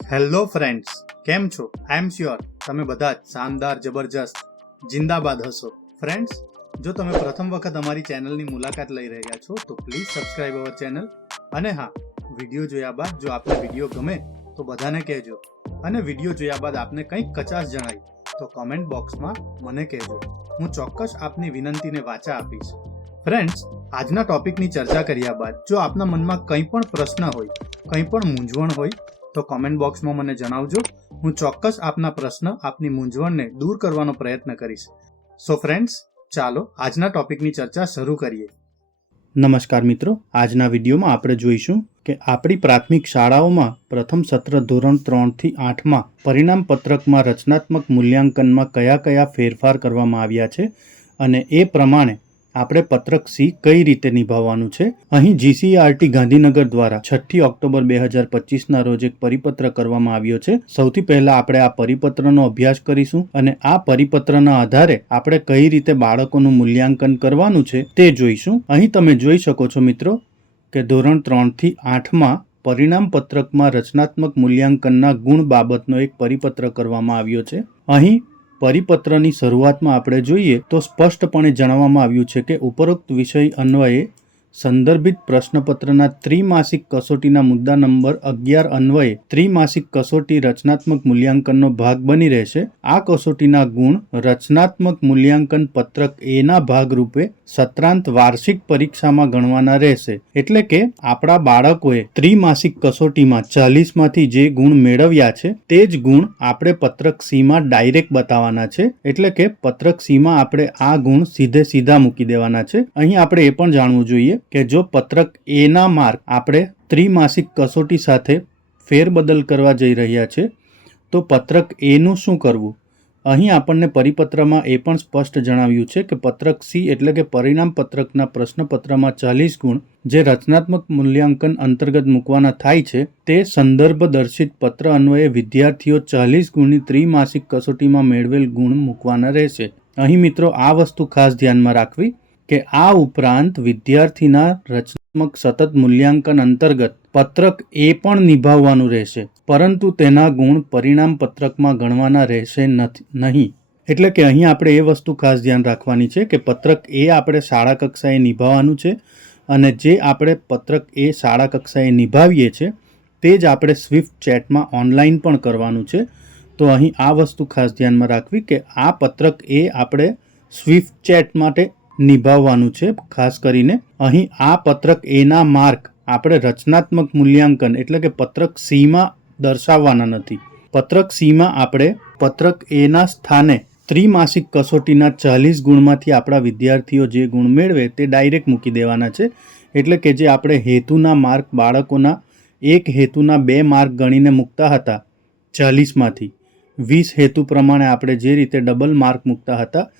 Hello friends, કેમ છો? આઈ am sure તમે બધા જ શાનદાર, જબરજસ્ત, જિંદાબાદ હશો. ફ્રેન્ડ્સ, જો તમે પ્રથમ વખત અમારી ચેનલની મુલાકાત લઈ રહ્યા છો તો પ્લીઝ સબસ્ક્રાઇબ અવર ચેનલ. અને હા, વિડીયો જોયા બાદ જો આપને વિડીયો ગમે તો બધાને કહેજો, અને વિડીયો જોયા બાદ આપને કંઈક કચાશ જણાય તો કોમેન્ટ બોક્સમાં મને કહેજો. હું ચોક્કસ આપની વિનંતીને વાચા આપીશ. ફ્રેન્ડ્સ, આજના ટોપિકની ચર્ચા કર્યા બાદ જો આપના મનમાં કંઈ પણ પ્રશ્ન હોય, કંઈ પણ મૂંઝવણ હોય તો કોમેન્ટ બોક્સમાં મને જણાવજો. હું ચોક્કસ આપના પ્રશ્ન, આપની મૂંઝવણને દૂર કરવાનો પ્રયત્ન કરીશ. સો ફ્રેન્ડ્સ, ચાલો આજના ટોપિકની ચર્ચા શરૂ કરીએ. નમસ્કાર મિત્રો, આજના વિડીયોમાં આપણે જોઈશું કે આપણી પ્રાથમિક શાળાઓમાં પ્રથમ સત્ર ધોરણ 3 થી 8માં પરિણામ પત્રકમાં રચનાત્મક મૂલ્યાંકનમાં કયા કયા ફેરફાર કરવામાં આવ્યા છે અને એ પ્રમાણે આપણે પત્રક સી કઈ રીતે નિભાવવાનું છે. અહીં GCERT ગાંધીનગર દ્વારા 6 ઓક્ટોબર 2025ના રોજ એક પરિપત્ર કરવામાં આવ્યો છે. સૌથી પહેલા આપણે આ પરિપત્રનો અભ્યાસ કરીશું અને આ પરિપત્રના આધારે આપણે કઈ રીતે બાળકોનું મૂલ્યાંકન કરવાનું છે તે જોઈશું. અહીં તમે જોઈ શકો છો મિત્રો કે ધોરણ 3 થી 8માં પરિણામ પત્રકમાં રચનાત્મક મૂલ્યાંકનના ગુણ બાબતનો એક પરિપત્ર કરવામાં આવ્યો છે. અહીં પરિપત્રની શરૂઆતમાં આપણે જોઈએ તો સ્પષ્ટપણે જણાવવામાં આવ્યું છે કે ઉપરોક્ત વિષય અન્વયે સંદર્ભિત પ્રશ્નપત્રના ત્રિમાસિક કસોટીના મુદ્દા નંબર 11 અન્વયે ત્રિમાસિક કસોટી રચનાત્મક મૂલ્યાંકનનો ભાગ બની રહેશે. આ કસોટીના ગુણ રચનાત્મક મૂલ્યાંકન પત્રક એના ભાગરૂપે સત્રાંત વાર્ષિક પરીક્ષામાં ગણવાના રહેશે. એટલે કે આપણા બાળકોએ ત્રિમાસિક કસોટીમાં 40માંથી જે ગુણ મેળવ્યા છે તે જ ગુણ આપણે પત્રક સીમાં ડાયરેક્ટ બતાવવાના છે. એટલે કે પત્રક સીમાં આપણે આ ગુણ સીધા મૂકી દેવાના છે. અહીં આપણે એ પણ જાણવું જોઈએ કે જો પત્રક એના માર્ક આપણે ત્રિમાસિક કસોટી સાથે ફેરબદલ કરવા જઈ રહ્યા છે તો પત્રક એનું શું કરવું? અહીં આપણને પરિપત્રમાં એ પણ સ્પષ્ટ જણાવ્યું છે કે પત્રક સી એટલે કે પરિણામ પત્રકના પ્રશ્નપત્રમાં 40 ગુણ જે રચનાત્મક મૂલ્યાંકન અંતર્ગત મૂકવાના થાય છે તે સંદર્ભ દર્શિત પત્ર અન્વયે વિદ્યાર્થીઓ 40 ગુણની ત્રિમાસિક કસોટીમાં મેળવેલ ગુણ મૂકવાના રહેશે. અહીં મિત્રો આ વસ્તુ ખાસ ધ્યાનમાં રાખવી કે આ ઉપરાંત વિદ્યાર્થીના રચનાત્મક સતત મૂલ્યાંકન અંતર્ગત પત્રક એ પણ નિભાવવાનું રહેશે, પરંતુ તેના ગુણ પરિણામ પત્રકમાં ગણવાના રહેશે નહીં. એટલે કે અહીં આપણે એ વસ્તુ ખાસ ધ્યાન રાખવાની છે કે પત્રક એ આપણે શાળા કક્ષાએ નિભાવવાનું છે અને જે આપણે પત્રક એ શાળા કક્ષાએ નિભાવીએ છીએ તે જ આપણે સ્વિફ્ટ ચેટમાં ઓનલાઈન પણ કરવાનું છે. તો અહીં આ વસ્તુ ખાસ ધ્યાનમાં રાખવી કે આ પત્રક એ આપણે સ્વિફ્ટ ચેટ માટે નિભાવવાનું છે. ખાસ કરીને અહીં આ પત્રક એના માર્ક આપણે રચનાત્મક મૂલ્યાંકન એટલે કે પત્રક સીમાં દર્શાવવાના નથી. પત્રક સીમાં આપણે પત્રક એના સ્થાને ત્રિમાસિક કસોટીના 40 ગુણમાંથી આપણા વિદ્યાર્થીઓ જે ગુણ મેળવે તે ડાયરેક્ટ મૂકી દેવાના છે. એટલે કે જે આપણે હેતુના માર્ક બાળકોના એક હેતુના 2 માર્ક ગણીને મૂકતા હતા 40માંથી 20 હેતુ પ્રમાણે આપણે જે રીતે ડબલ માર્ક મૂકતા હતા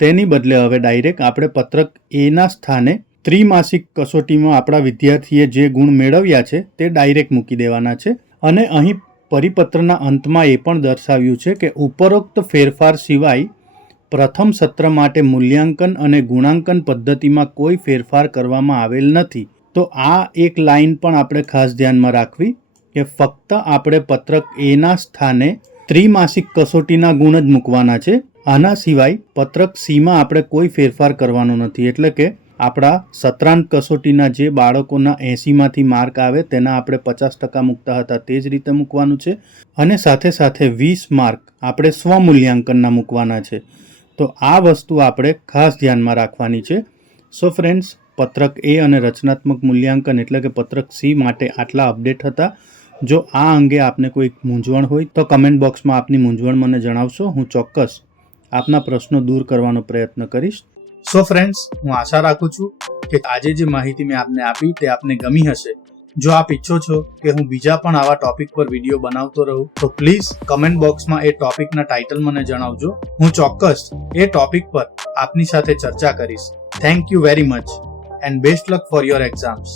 તેની બદલે હવે ડાયરેક્ટ આપણે પત્રક એના સ્થાને ત્રિમાસિક કસોટીમાં આપણા વિદ્યાર્થીએ જે ગુણ મેળવ્યા છે તે ડાયરેક્ટ મૂકી દેવાના છે. અને અહીં પરિપત્રના અંતમાં એ પણ દર્શાવ્યું છે કે ઉપરોક્ત ફેરફાર સિવાય પ્રથમ સત્ર માટે મૂલ્યાંકન અને ગુણાંકન પદ્ધતિમાં કોઈ ફેરફાર કરવામાં આવેલ નથી. તો આ એક લાઈન પણ આપણે ખાસ ધ્યાનમાં રાખવી કે ફક્ત આપણે પત્રક એના સ્થાને ત્રિમાસિક કસોટીના ગુણ જ મૂકવાના છે. આના સિવાય પત્રક સીમાં આપણે કોઈ ફેરફાર કરવાનો નથી. એટલે કે આપણા સત્રાંત કસોટીના જે બાળકોના 80માંથી માર્ક આવે તેના આપણે 50% મૂકતા હતા તે જ રીતે મૂકવાનું છે. અને સાથે સાથે 20 માર્ક આપણે સ્વમૂલ્યાંકનના મૂકવાના છે. તો આ વસ્તુ આપણે ખાસ ધ્યાનમાં રાખવાની છે. સો ફ્રેન્ડ્સ, પત્રક એ અને રચનાત્મક મૂલ્યાંકન એટલે કે પત્રક સી માટે આટલા અપડેટ હતા. જો આ અંગે આપને કોઈ મૂંઝવણ હોય તો કમેન્ટ બોક્સમાં આપની મૂંઝવણ મને જણાવશો. હું ચોક્કસ આપના પ્રશ્નો દૂર કરવાનો પ્રયત્ન કરીશ. સો ફ્રેન્ડ્સ, હું આશા રાખું છું કે આજે જે માહિતી મેં આપને આપી તે આપને ગમી હશે. જો આપ ઈચ્છો છો કે હું બીજા પણ આવા ટોપિક પર વિડીયો બનાવતો રહું તો પ્લીઝ કમેન્ટ બોક્સમાં એ ટોપિકના ટાઇટલ મને જણાવજો. હું ચોક્કસ એ ટોપિક પર આપની સાથે ચર્ચા કરીશ. Thank you very much and best luck for your exams.